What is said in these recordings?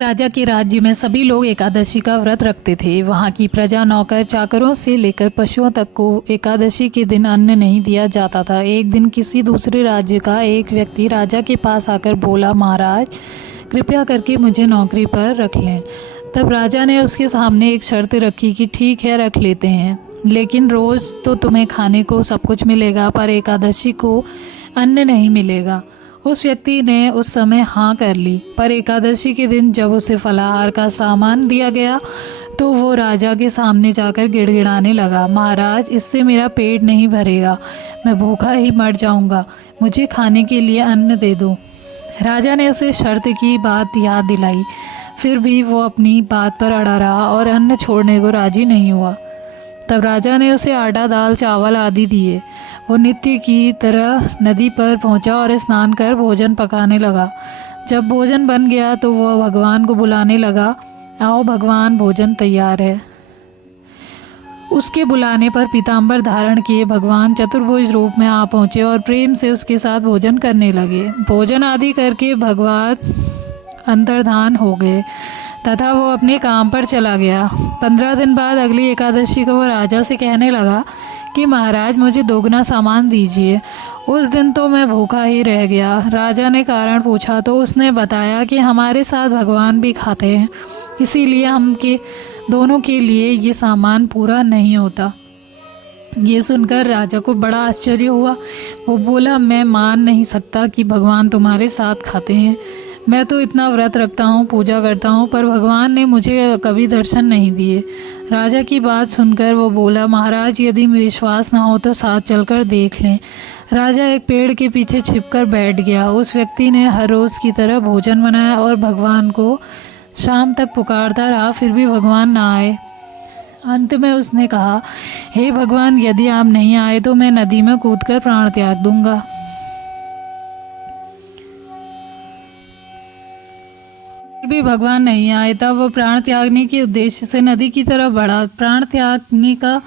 राजा के राज्य में सभी लोग एकादशी का व्रत रखते थे। वहाँ की प्रजा, नौकर चाकरों से लेकर पशुओं तक को एकादशी के दिन अन्न नहीं दिया जाता था। एक दिन किसी दूसरे राज्य का एक व्यक्ति राजा के पास आकर बोला, महाराज कृपया करके मुझे नौकरी पर रख लें। तब राजा ने उसके सामने एक शर्त रखी कि ठीक है, रख लेते हैं, लेकिन रोज़ तो तुम्हें खाने को सब कुछ मिलेगा, पर एकादशी को अन्न नहीं मिलेगा। उस व्यक्ति ने उस समय हाँ कर ली, पर एकादशी के दिन जब उसे फलाहार का सामान दिया गया तो वो राजा के सामने जाकर गिड़गिड़ाने लगा, महाराज इससे मेरा पेट नहीं भरेगा, मैं भूखा ही मर जाऊंगा, मुझे खाने के लिए अन्न दे दो। राजा ने उसे शर्त की बात याद दिलाई, फिर भी वो अपनी बात पर अड़ा रहा और अन्न छोड़ने को राजी नहीं हुआ। तब राजा ने उसे आटा, दाल, चावल आदि दिए। वो नित्य की तरह नदी पर पहुंचा और स्नान कर भोजन पकाने लगा। जब भोजन बन गया तो वह भगवान को बुलाने लगा, आओ भगवान, भोजन तैयार है। उसके बुलाने पर पीताम्बर धारण किए भगवान चतुर्भुज रूप में आ पहुँचे और प्रेम से उसके साथ भोजन करने लगे। भोजन आदि करके भगवान अंतर्धान हो गए तथा वो अपने काम पर चला गया। 15 दिन बाद अगली एकादशी को वह राजा से कहने लगा कि महाराज मुझे दोगुना सामान दीजिए। उस दिन तो मैं भूखा ही रह गया। राजा ने कारण पूछा तो उसने बताया कि हमारे साथ भगवान भी खाते हैं, इसीलिए हम के दोनों के लिए ये सामान पूरा नहीं होता। ये सुनकर राजा को बड़ा आश्चर्य हुआ। वो बोला, मैं मान नहीं सकता कि भगवान तुम्हारे साथ खाते हैं। मैं तो इतना व्रत रखता हूँ, पूजा करता हूँ, पर भगवान ने मुझे कभी दर्शन नहीं दिए। राजा की बात सुनकर वो बोला, महाराज यदि विश्वास ना हो तो साथ चलकर देख लें। राजा एक पेड़ के पीछे छिपकर बैठ गया। उस व्यक्ति ने हर रोज़ की तरह भोजन बनाया और भगवान को शाम तक पुकारता रहा, फिर भी भगवान ना आए। अंत में उसने कहा, हे भगवान, यदि आप नहीं आए तो मैं नदी में कूदकर प्राण त्याग दूंगा। फिर भी भगवान नहीं आए। तब वो प्राण त्यागने के उद्देश्य से नदी की तरफ बढ़ा। प्राण त्यागने का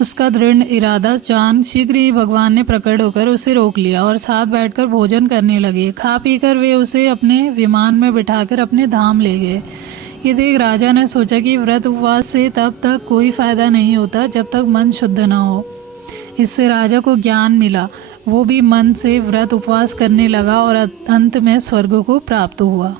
उसका दृढ़ इरादा जान शीघ्र ही भगवान ने प्रकट होकर उसे रोक लिया और साथ बैठकर भोजन करने लगे। खा पीकर वे उसे अपने विमान में बिठाकर अपने धाम ले गए। ये देख राजा ने सोचा कि व्रत उपवास से तब तक कोई फायदा नहीं होता जब तक मन शुद्ध न हो। इससे राजा को ज्ञान मिला। वो भी मन से व्रत उपवास करने लगा और अंत में स्वर्ग को प्राप्त हुआ।